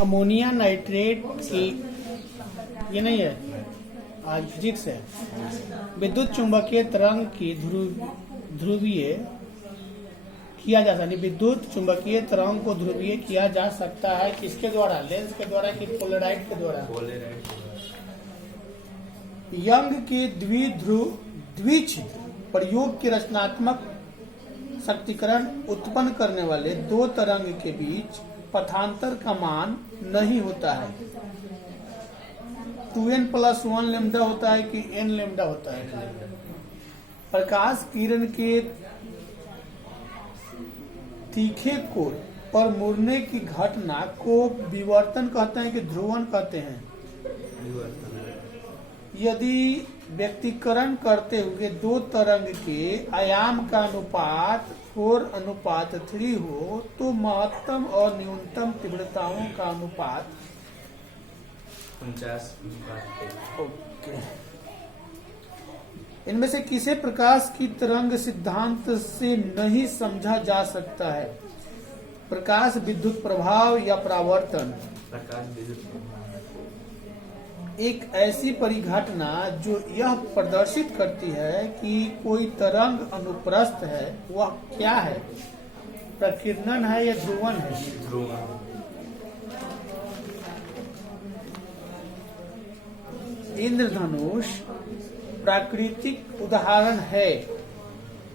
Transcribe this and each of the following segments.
Ammonia nitrate की, ये नहीं है, आज फिजिक्स है। विद्युत चुंबकीय तरंग की ध्रुवीय किया जा सकता है, विद्युत चुंबकीय तरंग को ध्रुवीय किया जा सकता है किसके द्वारा? लेंस के द्वारा कि पोलराइड के द्वारा? यंग के द्विध्रुव प्रयोग के रचनात्मक शक्तिकरण उत्पन्न करने वाले दो तरंग के बीच पथांतर का मान नहीं होता है। 2n+1 लैम्डा होता है कि n लैम्डा होता है। प्रकाश किरण के तीखे कोण पर मुड़ने की घटना को विवर्तन कहते हैं कि ध्रुवण कहते हैं। यदि व्यक्तिकरण करते हुए दो तरंग के आयाम का अनुपात 4:3 हो तो महत्तम और न्यूनतम तीव्रताओं का अनुपात 50। ओके। इनमें से किसे प्रकाश की तरंग सिद्धांत से नहीं समझा जा सकता है? प्रकाश विद्युत प्रभाव या परावर्तन? प्रकाश विद्युत प्रभाव एक ऐसी परिघटना जो यह प्रदर्शित करती है कि कोई तरंग अनुप्रस्थ है, वह क्या है? प्रकीर्णन है या ध्रुवण है? ध्रुवण। इंद्रधनुष प्राकृतिक उदाहरण है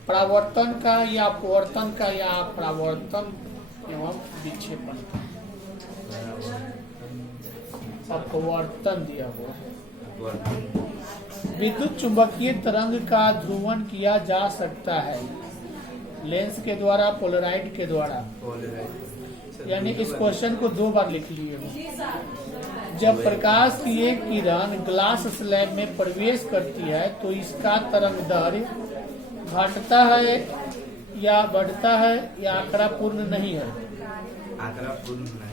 परावर्तन का या अपवर्तन का या परावर्तन एवं विक्षेपण का? अपवर्तन दिया हुआ है। विद्युत चुंबकीय तरंग का ध्रुवण किया जा सकता है लेंस के द्वारा, पोलराइड के द्वारा। यानी इस क्वेश्चन को 2 बार लिख लिए हो। जब प्रकाश की एक किरण ग्लास स्लैब में प्रवेश करती है तो इसका तरंग दैर्घ्य घटता है या बढ़ता है या आंकड़ा पूर्ण नहीं है? आंकड़ा पूर्ण नहीं।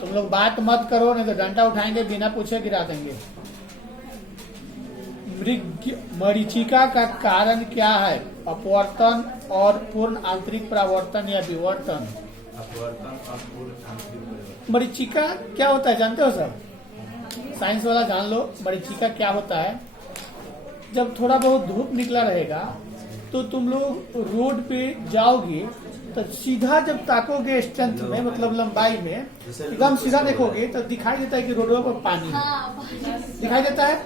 तुम लोग बात मत करो, नहीं तो डंडा उठाएंगे, बिना पूछे गिरा देंगे। मरीचिका का कारण क्या है? अपवर्तन और पूर्ण आंतरिक परावर्तन या विवर्तन? अपवर्तन और पूर्ण आंतरिक परावर्तन। मरीचिका क्या होता है जानते हो सब? साइंस वाला जान लो मरीचिका क्या होता है। जब थोड़ा बहुत धूप निकला रहेगा तो तुम लोग रोड पे जाओगे तो सीधा जब ताकोगे स्ट्रेंथ में, मतलब लंबाई में, एकदम सीधा देखोगे तो दिखाई देता है कि रोडों पर पानी है। दिखाई देता है,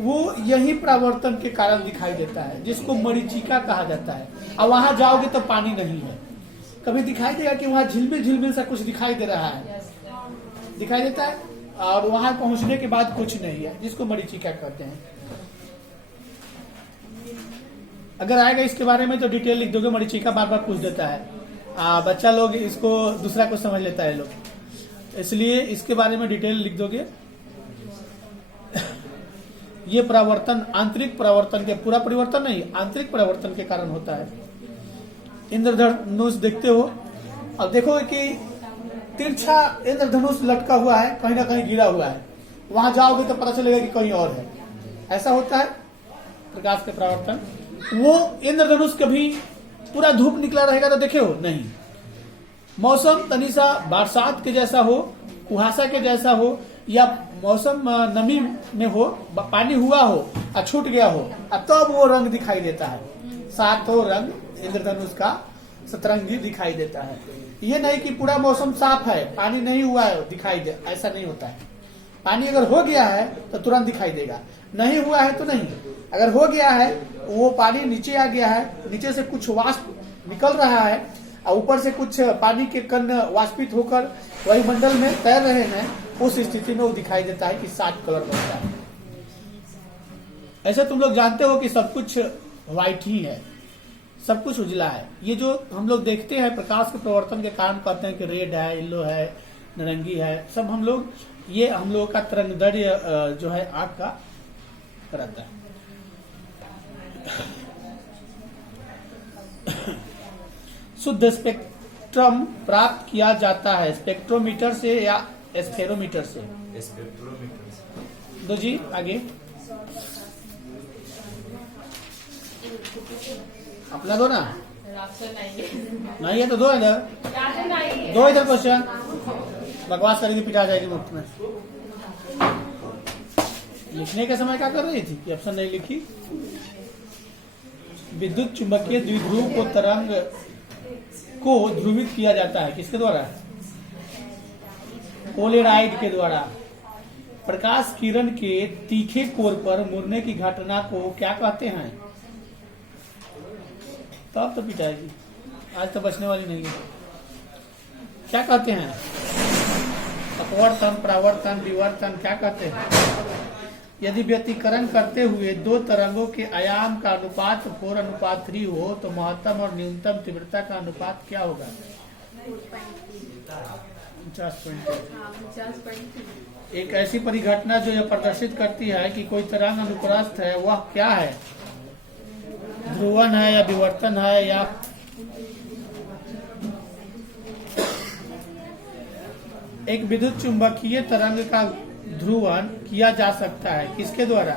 वो यही परावर्तन के कारण दिखाई देता है, जिसको मरीचिका कहा जाता है। और वहां जाओगे तो पानी नहीं है। कभी दिखाई देगा कि वहां झिलमिल झिलमिल सा कुछ दिखाई दे रहा है, दिखाई देता है, और वहां पहुंचने के बाद कुछ नहीं है, जिसको मरीचिका कहते हैं। अगर आएगा इसके बारे में तो डिटेल लिख दोगे, मरीचिका बार बार पूछ देता है। बच्चा लोग इसको दूसरा को समझ लेता है लोग, इसलिए इसके बारे में डिटेल लिख दोगे। ये परावर्तन आंतरिक परावर्तन के, पूरा परिवर्तन नहीं, आंतरिक परावर्तन के कारण होता है। इंद्रधनुष देखते हो, अब देखो कि तिरछा इंद्रधनुष लटका हुआ है, कहीं ना कहीं गिरा हुआ है, वहां जाओगे तो पता चलेगा कि कहीं और है। ऐसा होता है प्रकाश के परावर्तन। वो इंद्रधनुष कभी पूरा धूप निकला रहेगा तो देखे हो नहीं। मौसम तनिसा बरसात के जैसा हो, कुहासा के जैसा हो, या मौसम नमी में हो, पानी हुआ हो और छूट गया हो, तब वो रंग दिखाई देता है। सातों रंग इंद्रधनुष का सतरंगी दिखाई देता है। ये नहीं कि पूरा मौसम साफ है, पानी नहीं हुआ है दिखाई दे, ऐसा नहीं होता है। पानी अगर हो गया है तो तुरंत दिखाई देगा, नहीं हुआ है तो नहीं। अगर हो गया है, वो पानी नीचे आ गया है, नीचे से कुछ वाष्प निकल रहा है और ऊपर से कुछ पानी के कण वाष्पित होकर वायुमंडल में तैर रहे हैं, उस स्थिति में वो दिखाई देता है कि 7 कलर बनता है। ऐसे तुम लोग जानते हो कि सब कुछ व्हाइट ही है, सब कुछ उजला है। ये जो हम लोग देखते हैं प्रकाश के प्रवर्तन के कारण कहते हैं कि रेड है, येलो है, नारंगी है, सब हम लोग, ये हम लोगों का तरंगदैर्घ्य जो है आंख का रहता है। शुद्ध स्पेक्ट्रम प्राप्त किया जाता है स्पेक्ट्रोमीटर से या स्फेरोमीटर से? स्पेक्ट्रोमीटर से। दो जी आगे अपना दो ना, नहीं है तो दो इधर, दो इधर क्वेश्चन। बकवास करेगी पिटा जाएगी मुफ्त में। लिखने के समय क्या कर रही थी कि ऑप्शन नहीं लिखी। विद्युत चुंबकीय द्विध्रुव को तरंग को ध्रुवित किया जाता है किसके द्वारा? पोलेराइड के द्वारा। प्रकाश किरण के तीखे कोर पर मुड़ने की घटना को क्या कहते हैं? तब तो पिटाएगी, आज तो बचने वाली नहीं है। क्या कहते हैं? अपवर्तन, परावर्तन, विवर्तन, क्या कहते हैं? यदि व्यतिकरण करते हुए दो तरंगों के आयाम का अनुपात 4:3 हो तो महत्तम और न्यूनतम तीव्रता का अनुपात क्या होगा? 50.3। एक ऐसी परिघटना जो यह प्रदर्शित करती है कि कोई तरंग अनुप्रस्थ है, वह क्या है? ध्रुवन है या विवर्तन है या एक विद्युत चुंबकीय तरंग का ध्रुवन किया जा सकता है किसके द्वारा?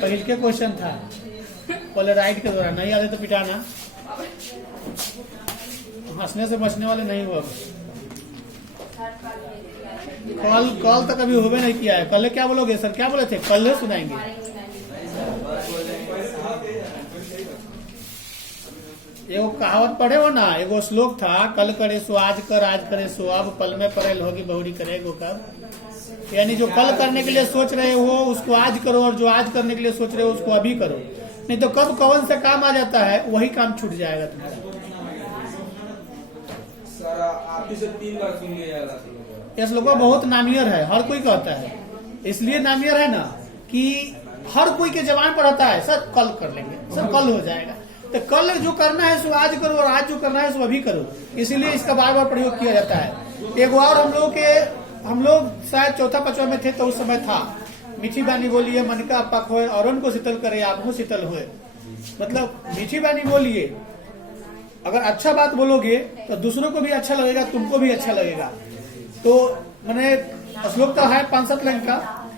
पहले के क्वेश्चन था पोलराइड के द्वारा। नहीं आते तो पिटाना, हंसने से बचने वाले नहीं हुआ। कल तक अभी होवे नहीं किया है। कल क्या बोलोगे सर? क्या बोले थे? कल सुनाएंगे। एगो कहावत पढ़े हो ना, एगो श्लोक था, कल करे सो आज कर, आज करे सो अब, पल में परेल होगी बहुरी करेगो कब। यानी जो कल करने के लिए सोच रहे हो उसको आज करो, और जो आज करने के लिए सोच रहे हो उसको अभी करो, नहीं तो कब कौन सा काम आ जाता है वही काम छूट जाएगा तुम्हारा। आप इसे 3 बार सुन लिया। ये श्लोक बहुत नामियर है, हर कोई कहता है। इसलिए नामियर है ना कि हर कोई के जबान पर आता है, सर कल कर लेंगे, सर कल हो जाएगा। तो कल जो करना है सो आज करो, और आज जो करना है सो अभी करो। इसीलिए इसका बार बार प्रयोग किया जाता है। एक बार हम लोग शायद 4th-5th में थे तो उस समय था, मीठी बानी बोलिए मन का पक होए और उनको शीतल करे आपको शीतल होए। मतलब मीठी बानी बोलिए, अगर अच्छा बात बोलोगे तो दूसरों को भी अच्छा लगेगा, तुमको भी अच्छा लगेगा। तो मैंने श्लोक तो है 5-7 लाइन का,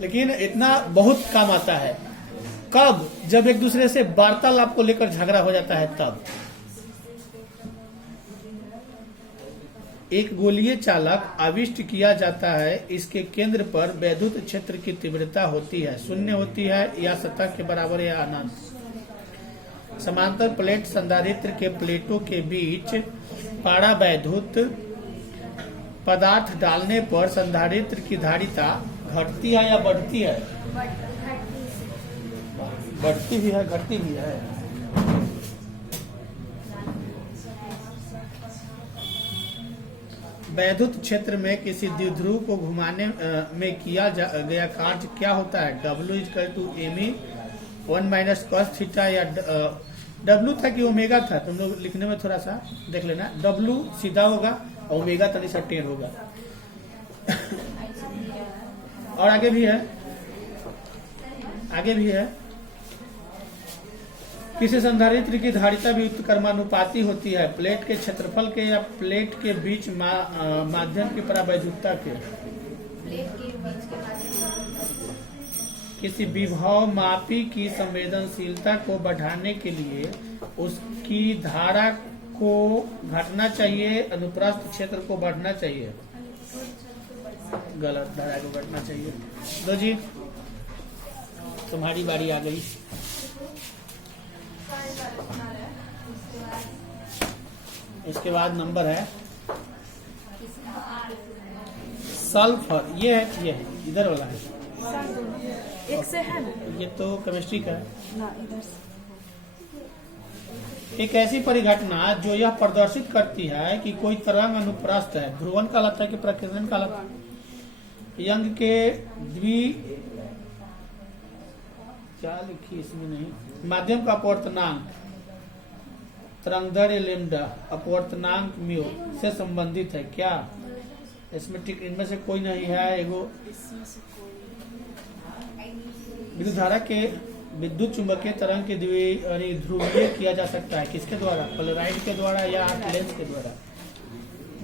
लेकिन इतना बहुत काम आता है। कब? जब एक दूसरे से वार्तालाप को लेकर झगड़ा हो जाता है तब। एक गोलीय चालक आविष्ट किया जाता है, इसके केंद्र पर वैद्युत क्षेत्र की तीव्रता होती है, शून्य होती है या सतह के बराबर या अनंत। समांतर प्लेट संधारित्र के प्लेटों के बीच पारा वैद्युत पदार्थ डालने पर संधारित्र की धारिता घटती है या बढ़ती है? बढ़ती भी है, घटती भी है। वैद्युत क्षेत्र में किसी द्विध्रुव को घुमाने में किया गया कार्य क्या होता है? W=me 1 - cos थीटा, या W था कि ओमेगा था? तुम लोग लिखने में थोड़ा सा देख लेना। W सीधा होगा और ओमेगा तनी सा टेढ़ होगा। और आगे भी है, आगे भी है। किसी संधारित्र की धारिता भी उत्क्रमानुपाती होती है, प्लेट के क्षेत्रफल के या प्लेट के बीच माध्यम की परावैद्युतता के। किसी विभव मापी की संवेदनशीलता को बढ़ाने के लिए उसकी धारा को घटना चाहिए, अनुप्रस्थ क्षेत्र को बढ़ना चाहिए। गलत, धारा को घटना चाहिए। दो जी, तुम्हारी बारी आ गई। इसके बाद नंबर है सल्फर। ये है इधर वाला है, एक से है ना? ये तो केमिस्ट्री का है ना, इधर से। एक ऐसी परिघटना जो यह प्रदर्शित करती है कि कोई तरंग अनुप्रस्थ है, ध्रुवन कहलाता है कि प्रकीर्णन कहलाता है। यंग के क्या लिखी इसमें नहीं, माध्यम का अपवर्तनांक तरंगदैर्घ्य लैम्डा अपवर्तनांक म्यू से संबंधित है क्या? इसमें ठीक इनमें से कोई नहीं है। एगो विद्युत धारा के विद्युत चुंबकीय तरंग के ध्रुवीय किया जा सकता है किसके द्वारा? पोलराइड के द्वारा या लेंस के द्वारा।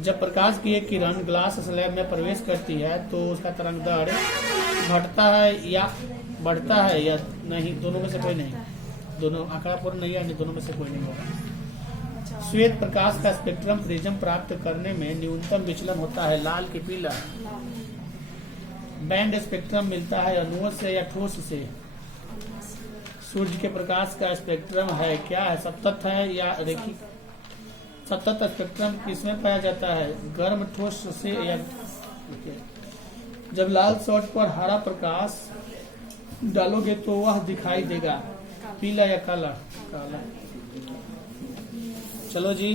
जब प्रकाश की एक किरण ग्लास स्लैब में प्रवेश करती है तो उसका तरंगदैर्घ्य घटता है या बढ़ता है या नहीं? दोनों में से कोई नहीं। दोनों आंकड़ा पूर्ण नहीं है, दोनों में से कोई नहीं होगा। श्वेत प्रकाश का स्पेक्ट्रम प्रिज्म प्राप्त करने में न्यूनतम विचलन होता है लाल की पीला। बैंड स्पेक्ट्रम मिलता है अणुओं से या ठोस से। सूर्य के प्रकाश का स्पेक्ट्रम है क्या है, सतत है या रैखिक। सतत स्पेक्ट्रम किसमें पाया जाता है, गर्म ठोस से या। जब लाल शॉर्ट पर हरा प्रकाश डालोगे तो वह दिखाई देगा, पीला या काला। काला। चलो जी।